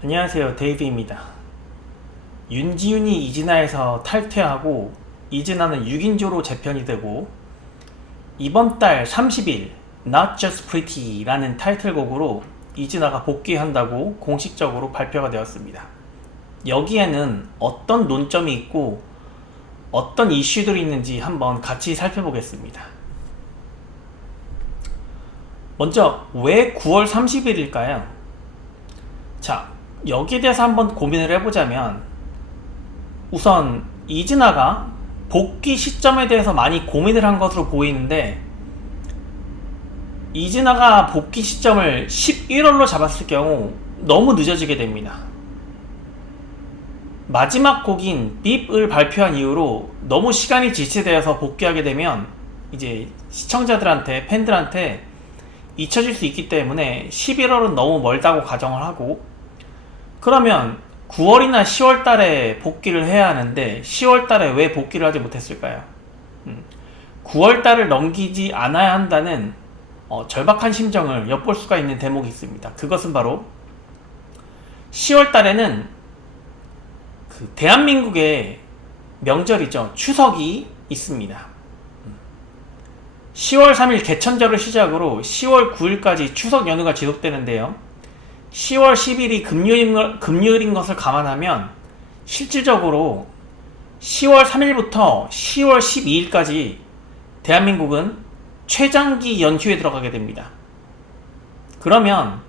안녕하세요, 데이비입니다. 윤지윤이 이진아에서 탈퇴하고 이진아는 6인조로 재편이 되고 이번 달 30일 Not Just Pretty 라는 타이틀곡으로 이진아가 복귀한다고 공식적으로 발표가 되었습니다. 여기에는 어떤 논점이 있고 어떤 이슈들이 있는지 한번 같이 살펴보겠습니다. 먼저 왜 9월 30일일까요? 자, 여기에 대해서 한번 고민을 해보자면 우선 이진아가 복귀 시점에 대해서 많이 고민을 한 것으로 보이는데 이진아가 복귀 시점을 11월로 잡았을 경우 너무 늦어지게 됩니다. 마지막 곡인 빕을 발표한 이후로 너무 시간이 지체되어서 복귀하게 되면 이제 시청자들한테 팬들한테 잊혀질 수 있기 때문에 11월은 너무 멀다고 가정을 하고, 그러면 9월이나 10월 달에 복귀를 해야 하는데 10월 달에 왜 복귀를 하지 못했을까요? 9월 달을 넘기지 않아야 한다는 절박한 심정을 엿볼 수가 있는 대목이 있습니다. 그것은 바로 10월 달에는 그 대한민국의 명절이죠. 추석이 있습니다. 10월 3일 개천절을 시작으로 10월 9일까지 추석 연휴가 지속되는데요. 10월 10일이 금요일인 것을 감안하면 실질적으로 10월 3일부터 10월 12일까지 대한민국은 최장기 연휴에 들어가게 됩니다. 그러면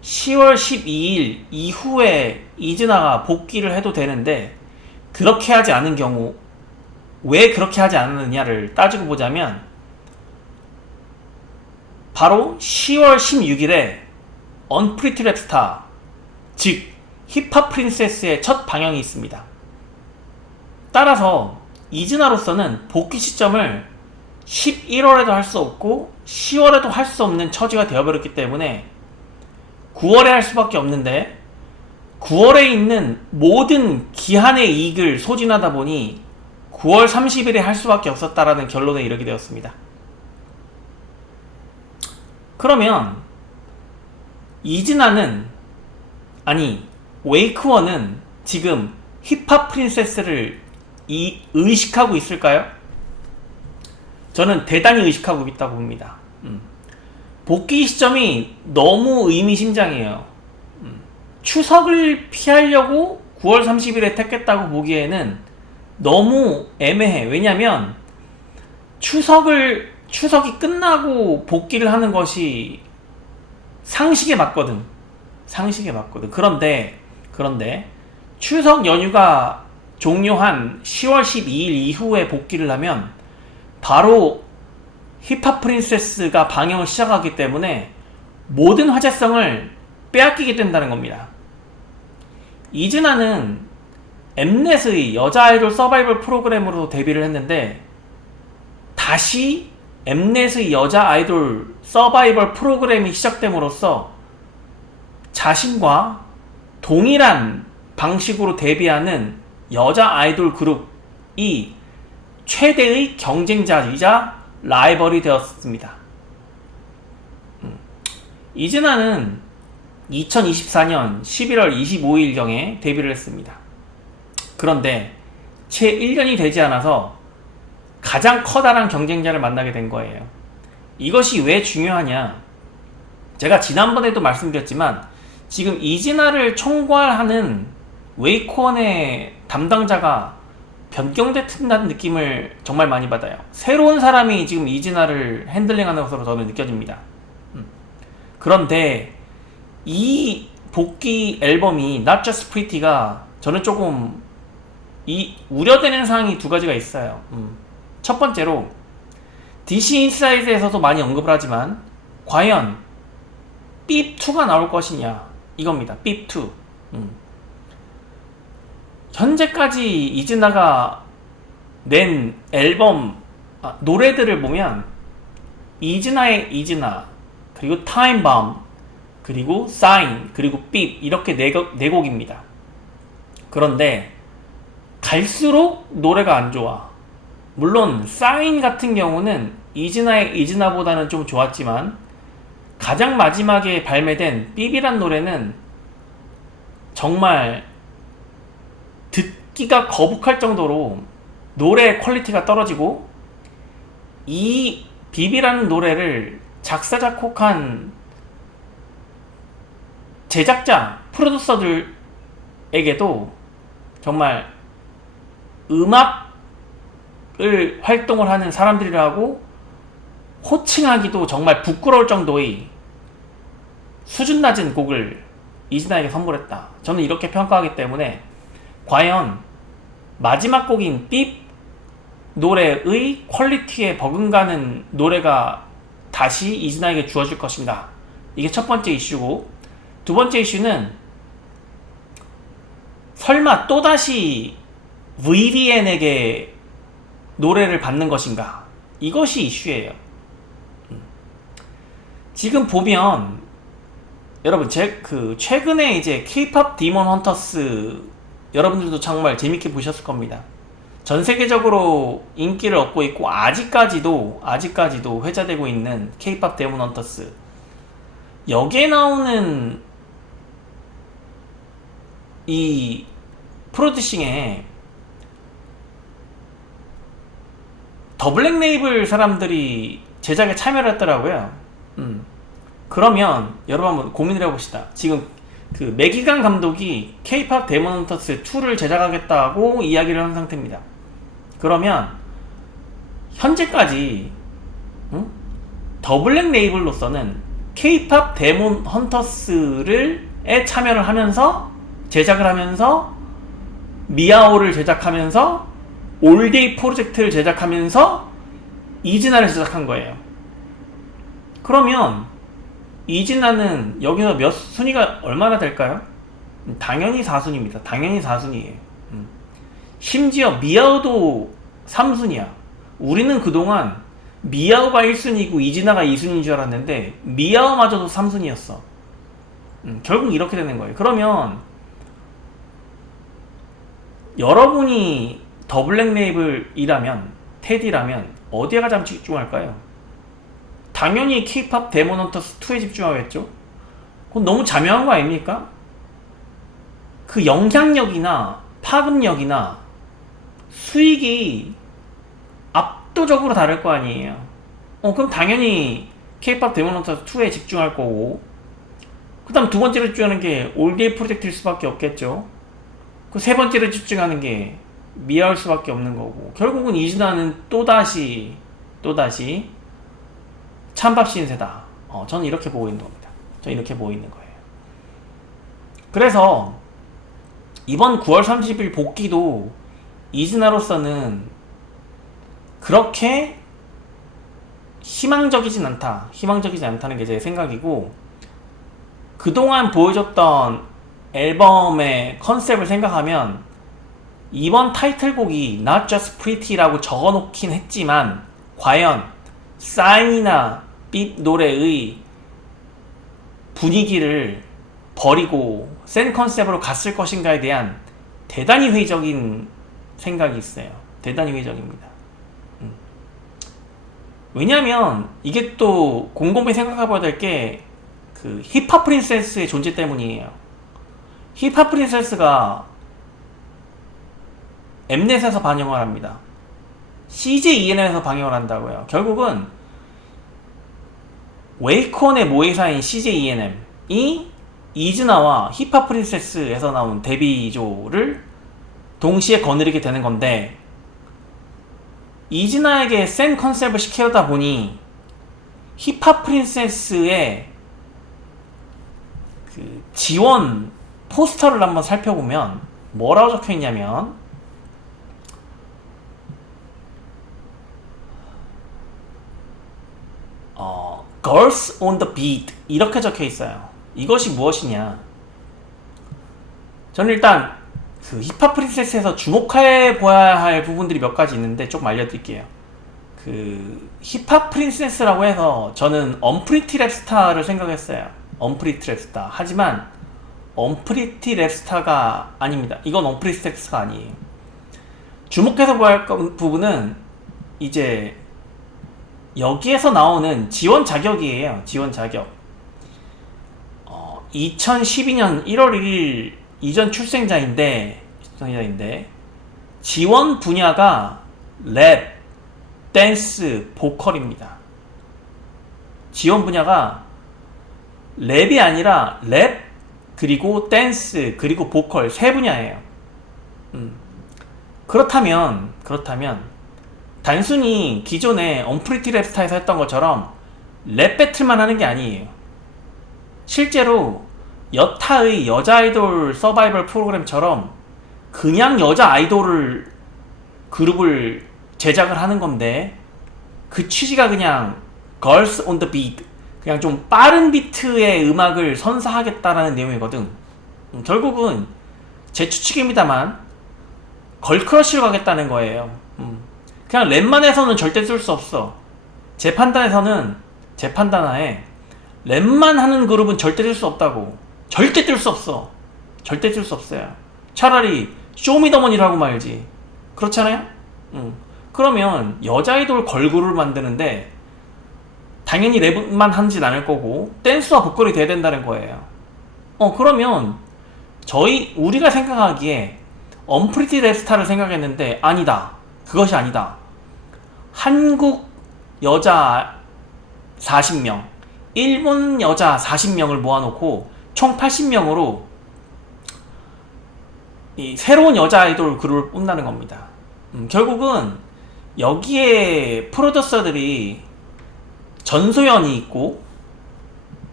10월 12일 이후에 이진아가 복귀를 해도 되는데 그렇게 하지 않은 경우 왜 그렇게 하지 않느냐를 따지고 보자면 바로 10월 16일에 언프리티 랩스타, 즉 힙합 프린세스의 첫 방영이 있습니다. 따라서 이진아로서는 복귀 시점을 11월에도 할 수 없고 10월에도 할 수 없는 처지가 되어버렸기 때문에 9월에 할 수밖에 없는데 9월에 있는 모든 기한의 이익을 소진하다 보니 9월 30일에 할 수밖에 없었다라는 결론에 이르게 되었습니다. 그러면 이진아는, 아니 웨이크원은 지금 힙합 프린세스를 의식하고 있을까요? 저는 대단히 의식하고 있다고 봅니다. 복귀 시점이 너무 의미심장해요. 추석을 피하려고 9월 30일에 택했다고 보기에는 너무 애매해. 왜냐면 추석이 끝나고 복귀를 하는 것이 상식에 맞거든. 그런데 추석 연휴가 종료한 10월 12일 이후에 복귀를 하면 바로 힙합 프린세스가 방영을 시작하기 때문에 모든 화제성을 빼앗기게 된다는 겁니다. 이진아는 엠넷의 여자 아이돌 서바이벌 프로그램으로 데뷔를 했는데 다시 엠넷의 여자 아이돌 서바이벌 프로그램이 시작됨으로써 자신과 동일한 방식으로 데뷔하는 여자 아이돌 그룹이 최대의 경쟁자이자 라이벌이 되었습니다. 이진아는 2024년 11월 25일경에 데뷔를 했습니다. 그런데 채 1년이 되지 않아서 가장 커다란 경쟁자를 만나게 된 거예요. 이것이 왜 중요하냐? 제가 지난번에도 말씀드렸지만 지금 이진아를 총괄하는 웨이크원의 담당자가 변경됐다는 느낌을 정말 많이 받아요. 새로운 사람이 지금 이진아를 핸들링하는 것으로 저는 느껴집니다. 그런데 이 복귀 앨범이 Not Just Pretty가 저는 조금 우려되는 사항이 두 가지가 있어요. 첫 번째로 DC 인사이드에서도 많이 언급을 하지만 과연 삐2가 나올 것이냐 이겁니다. 삐2. 현재까지 이진아가 낸 앨범 노래들을 보면 이진아의 이진아, 그리고 타임밤, 그리고 사인, 그리고 삐 이렇게 네 곡입니다. 그런데 갈수록 노래가 안 좋아. 물론 사인 같은 경우는 이진아의 이진아보다는 좀 좋았지만 가장 마지막에 발매된 삐비란 노래는 정말 듣기가 거북할 정도로 노래 퀄리티가 떨어지고, 이 비비라는 노래를 작사 작곡한 제작자 프로듀서들에게도 정말 음악을 활동을 하는 사람들이라고 호칭하기도 정말 부끄러울 정도의 수준 낮은 곡을 이진아에게 선물했다. 저는 이렇게 평가하기 때문에 과연 마지막 곡인 삐 노래의 퀄리티에 버금가는 노래가 다시 이진아에게 주어질 것인가, 이게 첫 번째 이슈고, 두 번째 이슈는 설마 또다시 VDN에게 노래를 받는 것인가, 이것이 이슈예요. 지금 보면 여러분, 최근에 이제 K-pop 디몬 헌터스, 여러분들도 정말 재밌게 보셨을 겁니다. 전 세계적으로 인기를 얻고 있고 아직까지도 회자되고 있는 K-pop 디몬 헌터스, 여기에 나오는 이 프로듀싱에 더 블랙 레이블 사람들이 제작에 참여를 했더라고요. 그러면 여러분 한번 고민을 해봅시다. 지금 그 매기강 감독이 K-pop 데몬 헌터스 2를 제작하겠다고 이야기를 한 상태입니다. 그러면 현재까지 더 블랙 레이블로서는 K-pop 데몬 헌터스에 참여를 하면서 제작을 하면서 미아오를 제작하면서 올데이 프로젝트를 제작하면서 이진아를 제작한 거예요. 그러면 이진아는 여기서 몇 순위가 얼마나 될까요? 당연히 4순위입니다. 당연히 4순위예요. 심지어 미아오도 3순위야. 우리는 그동안 미아오가 1순위고 이진아가 2순위인 줄 알았는데 미아오마저도 3순위였어. 결국 이렇게 되는 거예요. 그러면 여러분이 더 블랙 레이블이라면, 테디라면 어디에 가장 집중할까요? 당연히 K-pop 데몬 헌터스 2에 집중하겠죠? 그건 너무 자명한 거 아닙니까? 그 영향력이나 파급력이나 수익이 압도적으로 다를 거 아니에요. 그럼 당연히 K-pop 데몬 헌터스 2에 집중할 거고, 그 다음 두 번째로 집중하는 게 올데이 프로젝트일 수밖에 없겠죠. 그 세 번째로 집중하는 게 미아올 수밖에 없는 거고, 결국은 이진아는 또다시 찬밥 신세다. 저는 이렇게 보고 있는 겁니다. 저는 이렇게 보고 있는 거예요. 그래서 이번 9월 30일 복귀도 이진아로서는 그렇게 희망적이진 않다는 게 제 생각이고, 그동안 보여줬던 앨범의 컨셉을 생각하면 이번 타이틀곡이 Not Just Pretty라고 적어놓긴 했지만 과연 싸인이나 삐 노래의 분위기를 버리고 센 컨셉으로 갔을 것인가에 대한 대단히 회의적인 생각이 있어요. 대단히 회의적입니다. 왜냐면 이게 또 곰곰이 생각해봐야 될 게 그 힙합 프린세스의 존재 때문이에요. 힙합 프린세스가 엠넷에서 방영을 합니다. CJ ENM에서 방영을 한다고요. 결국은 웨이콘의 모회사인 CJ ENM이 이즈나와 힙합 프린세스에서 나온 데뷔조를 동시에 거느리게 되는 건데, 이즈나에게 센 컨셉을 시켜다 보니 힙합 프린세스의 그 지원 포스터를 한번 살펴보면 뭐라고 적혀있냐면, Girls on the Beat 이렇게 적혀있어요. 이것이 무엇이냐, 저는 일단 그 힙합 프린세스에서 주목해 보아야 할 부분들이 몇 가지 있는데 조금 알려드릴게요. 그 힙합 프린세스라고 해서 저는 언프리티 랩스타를 생각했어요. 언프리티 랩스타. 하지만 언프리티 랩스타가 아닙니다. 이건 언프리티 랩스타가 아니에요. 주목해서 보아야 할 부분은 이제 여기에서 나오는 지원 자격이에요. 지원 자격. 2012년 1월 1일 이전 출생자인데 지원 분야가 랩, 댄스, 보컬입니다. 지원 분야가 랩이 아니라 랩, 그리고 댄스, 그리고 보컬 세 분야예요. 그렇다면 단순히 기존에 언프리티 랩스타에서 했던 것처럼 랩 배틀만 하는 게 아니에요. 실제로 여타의 여자 아이돌 서바이벌 프로그램처럼 그냥 여자 아이돌을 그룹을 제작을 하는 건데, 그 취지가 그냥 Girls on the Beat, 그냥 좀 빠른 비트의 음악을 선사하겠다라는 내용이거든. 결국은 제 추측입니다만 걸크러쉬로 가겠다는 거예요. 그냥 랩만 해서는 절대 쓸 수 없어. 제 판단하에 랩만 하는 그룹은 절대 뜰 수 없다고. 절대 뜰 수 없어. 절대 뜰 수 없어요. 차라리 쇼미더머니를 하고 말지. 그렇잖아요? 그러면 여자 아이돌 걸그룹을 만드는데 당연히 랩만 하진 않을 거고 댄스와 보컬이 돼야 된다는 거예요. 그러면 우리가 생각하기에 언프리티 랩스타를 생각했는데 아니다. 그것이 아니다. 한국 여자 40명, 일본 여자 40명을 모아놓고 총 80명으로 이 새로운 여자 아이돌 그룹을 뽑는다는 겁니다. 결국은 여기에 프로듀서들이 전소연이 있고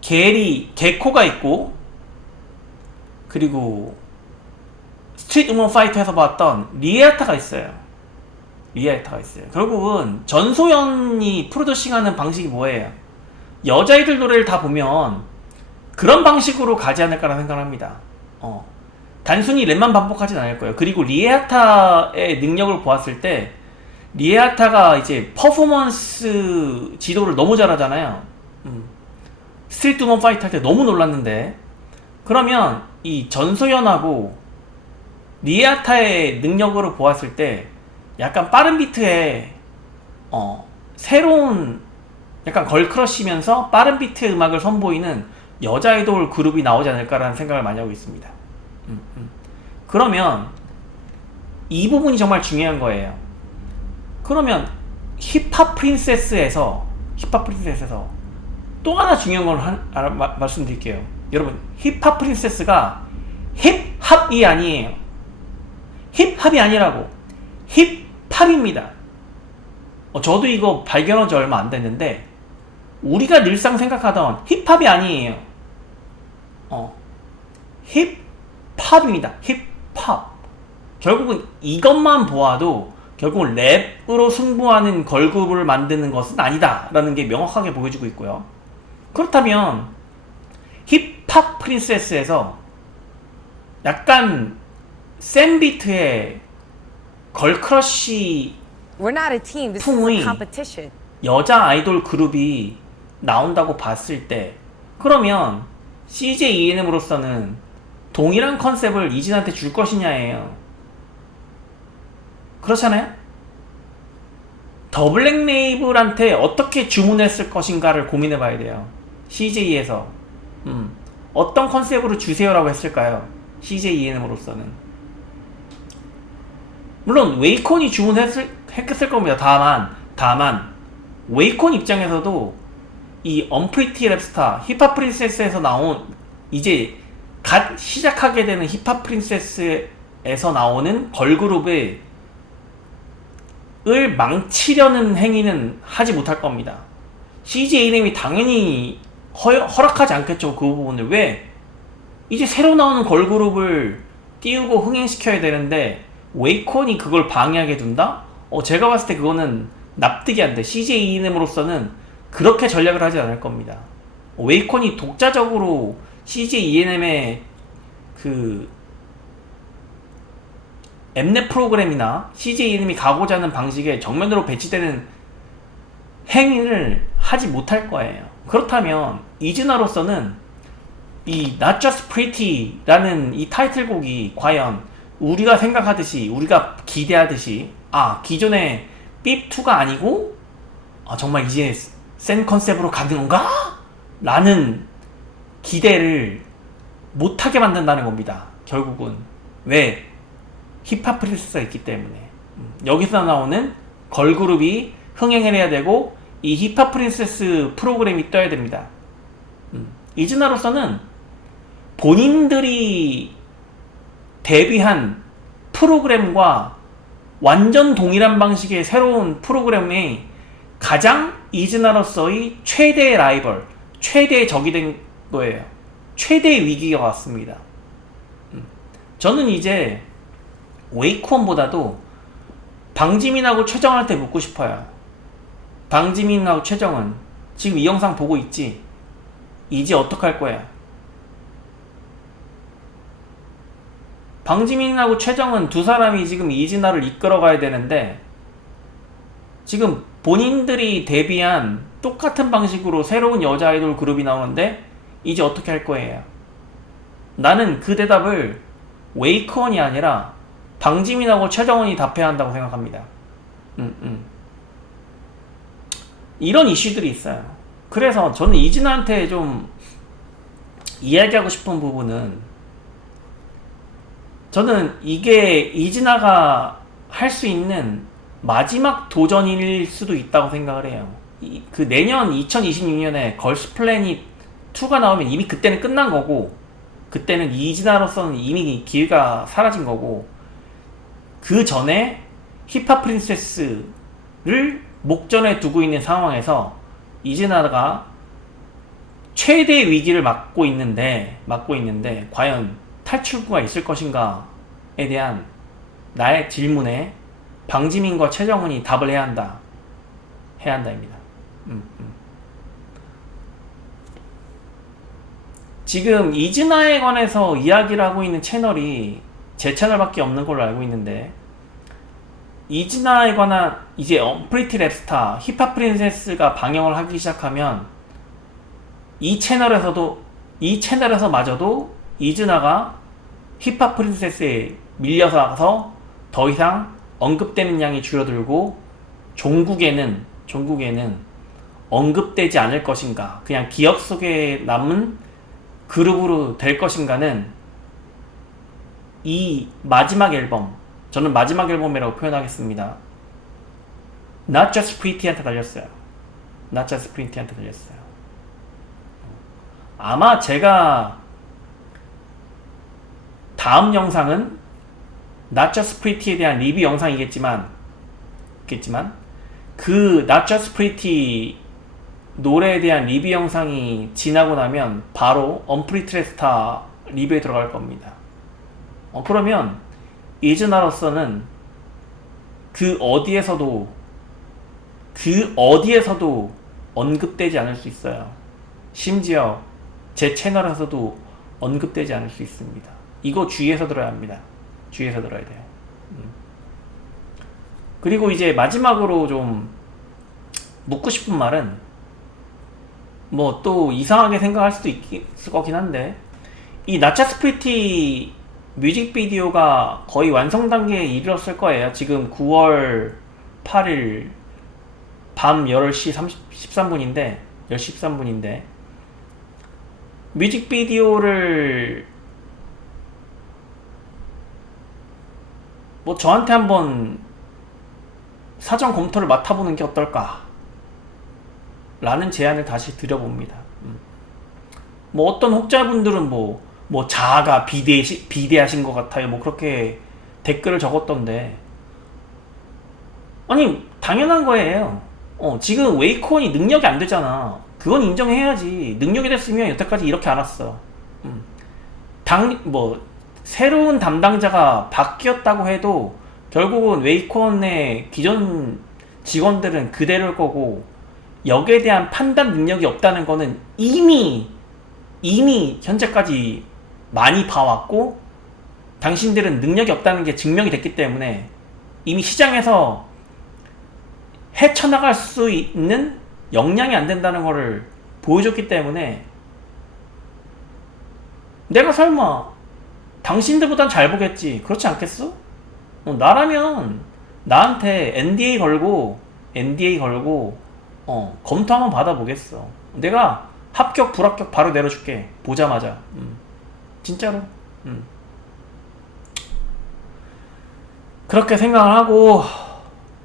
개코가 있고, 그리고 스트리트 우먼 파이터에서 봤던 리에아타가 있어요. 결국은 전소연이 프로듀싱하는 방식이 뭐예요? 여자아이들 노래를 다 보면 그런 방식으로 가지 않을까라는 생각을 합니다. 단순히 랩만 반복하진 않을 거예요. 그리고 리에아타의 능력을 보았을 때 리에아타가 이제 퍼포먼스 지도를 너무 잘하잖아요. 스트리트 우먼 파이터 할 때 너무 놀랐는데, 그러면 이 전소연하고 리에아타의 능력으로 보았을 때 약간 빠른 비트에 새로운 약간 걸크러쉬면서 빠른 비트의 음악을 선보이는 여자 아이돌 그룹이 나오지 않을까라는 생각을 많이 하고 있습니다. 그러면 이 부분이 정말 중요한 거예요. 그러면 힙합 프린세스에서 또 하나 중요한 걸 말씀드릴게요. 여러분, 힙합 프린세스가 힙합이 아니에요. 힙합이 아니라고. 힙합입니다. 저도 이거 발견한 지 얼마 안 됐는데 우리가 늘상 생각하던 힙합이 아니에요. 힙합입니다. 힙합. 결국은 이것만 보아도 결국은 랩으로 승부하는 걸그룹을 만드는 것은 아니다 라는 게 명확하게 보여주고 있고요. 그렇다면 힙합 프린세스에서 약간 센 비트의 걸크러쉬 풍의 여자 아이돌 그룹이 나온다고 봤을 때, 그러면 CJ ENM으로서는 동일한 컨셉을 이진한테 줄 것이냐예요. 그렇잖아요? 더 블랙 레이블한테 어떻게 주문했을 것인가를 고민해 봐야 돼요. CJ에서 어떤 컨셉으로 주세요라고 했을까요? CJ ENM으로서는. 물론 웨이콘이 주문했을 겁니다. 다만 웨이콘 입장에서도 이 언프리티 랩스타 힙합 프린세스에서 나온, 이제 갓 시작하게 되는 힙합 프린세스에서 나오는 걸그룹을 망치려는 행위는 하지 못할 겁니다. CJ ENM이 당연히 허락하지 않겠죠. 그 부분을. 왜? 이제 새로 나오는 걸그룹을 띄우고 흥행시켜야 되는데 웨이콘이 그걸 방해하게 둔다? 제가 봤을 때 그거는 납득이 안 돼. CJ ENM으로서는 그렇게 전략을 하지 않을 겁니다. 웨이콘이 독자적으로 CJ ENM의 그 엠넷 프로그램이나 CJ ENM이 가고자 하는 방식에 정면으로 배치되는 행위를 하지 못할 거예요. 그렇다면 이즈나로서는 이 Not Just Pretty라는 이 타이틀곡이 과연 우리가 생각하듯이, 우리가 기대하듯이 기존의 삐2가 아니고 정말 이제 센 컨셉으로 가는 건가? 라는 기대를 못하게 만든다는 겁니다. 결국은. 왜? 힙합 프린세스가 있기 때문에. 여기서 나오는 걸그룹이 흥행을 해야 되고 이 힙합 프린세스 프로그램이 떠야 됩니다. 이즈나로서는 본인들이 데뷔한 프로그램과 완전 동일한 방식의 새로운 프로그램이 가장 이즈나로서의 최대의 라이벌, 최대의 적이 된 거예요. 최대의 위기가 왔습니다. 저는 이제 웨이크원보다도 방지민하고 최정한테 묻고 싶어요. 방지민하고 최정은 지금 이 영상 보고 있지? 이제 어떡할 거야? 방지민하고 최정은 두 사람이 지금 이즈나를 이끌어가야 되는데 지금 본인들이 데뷔한 똑같은 방식으로 새로운 여자 아이돌 그룹이 나오는데 이제 어떻게 할 거예요? 나는 그 대답을 웨이크원이 아니라 방지민하고 최정원이 답해야 한다고 생각합니다. 이런 이슈들이 있어요. 그래서 저는 이즈나한테 좀 이야기하고 싶은 부분은 저는 이게 이즈나가 할 수 있는 마지막 도전일 수도 있다고 생각을 해요. 그 내년 2026년에 걸스 플래닛 2가 나오면 이미 그때는 끝난 거고 그때는 이즈나로서는 이미 기회가 사라진 거고 그 전에 힙합 프린세스를 목전에 두고 있는 상황에서 이즈나가 최대의 위기를 맞고 있는데 과연 탈출구가 있을 것인가에 대한 나의 질문에 방지민과 최정은이 답을 해야 한다입니다. 지금 이즈나에 관해서 이야기를 하고 있는 채널이 제 채널밖에 없는 걸로 알고 있는데 이즈나에 관한 이제 언프리티 랩스타 힙합 프린세스가 방영을 하기 시작하면 이 채널에서마저도 이즈나가 힙합 프린세스에 밀려서 더 이상 언급되는 양이 줄어들고 종국에는 언급되지 않을 것인가, 그냥 기억 속에 남은 그룹으로 될 것인가는 이 마지막 앨범, 저는 마지막 앨범이라고 표현하겠습니다. Not Just Pretty한테 달렸어요. Not Just Pretty한테 달렸어요. 아마 제가 다음 영상은 Not Just Pretty에 대한 리뷰 영상이겠지만 그 Not Just Pretty 노래에 대한 리뷰 영상이 지나고 나면 바로 언프리티 랩스타 리뷰에 들어갈 겁니다. 그러면 이즈나로서는 그 어디에서도 언급되지 않을 수 있어요. 심지어 제 채널에서도 언급되지 않을 수 있습니다. 이거 주의해서 들어야 합니다. 주의해서 들어야 돼요. 그리고 이제 마지막으로 좀 묻고 싶은 말은 뭐 또 이상하게 생각할 수도 있을 거긴 한데 이 Not Just Pretty 뮤직비디오가 거의 완성 단계에 이르렀을 거예요. 지금 9월 8일 밤 10시 13분인데 10시 13분인데 뮤직비디오를 뭐 저한테 한번 사전 검토를 맡아보는 게 어떨까 라는 제안을 다시 드려봅니다. 뭐 어떤 혹자분들은 뭐 자아가 비대하신 것 같아요, 뭐 그렇게 댓글을 적었던데, 아니 당연한 거예요. 지금 웨이크원이 능력이 안 되잖아. 그건 인정해야지. 능력이 됐으면 여태까지 이렇게 안 왔어. 새로운 담당자가 바뀌었다고 해도 결국은 웨이크원의 기존 직원들은 그대로일 거고, 역에 대한 판단 능력이 없다는 거는 이미 현재까지 많이 봐왔고, 당신들은 능력이 없다는 게 증명이 됐기 때문에 이미 시장에서 헤쳐나갈 수 있는 역량이 안 된다는 거를 보여줬기 때문에, 내가 설마 당신들보단 잘 보겠지, 그렇지 않겠어? 나라면 나한테 NDA 걸고 검토 한번 받아보겠어. 내가 합격 불합격 바로 내려줄게, 보자마자. 진짜로. 그렇게 생각을 하고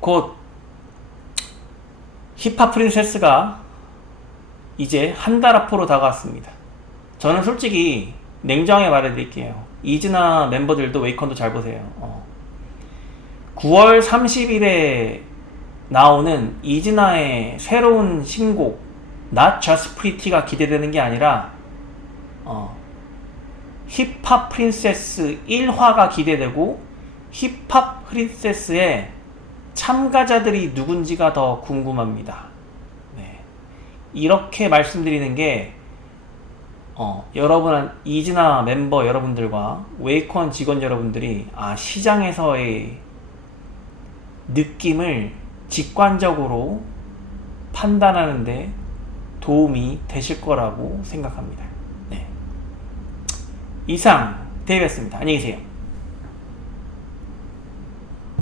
곧 힙합 프린세스가 이제 한 달 앞으로 다가왔습니다. 저는 솔직히 냉정하게 말해드릴게요. 이즈나 멤버들도 웨이컨도 잘 보세요. 9월 30일에 나오는 이즈나의 새로운 신곡 Not Just Pretty가 기대되는 게 아니라 힙합 프린세스 1화가 기대되고 힙합 프린세스의 참가자들이 누군지가 더 궁금합니다. 네. 이렇게 말씀드리는 게 여러분, 이즈나 멤버 여러분들과 웨이콘 직원 여러분들이 시장에서의 느낌을 직관적으로 판단하는데 도움이 되실 거라고 생각합니다. 네. 이상 데이비였습니다. 안녕히 계세요.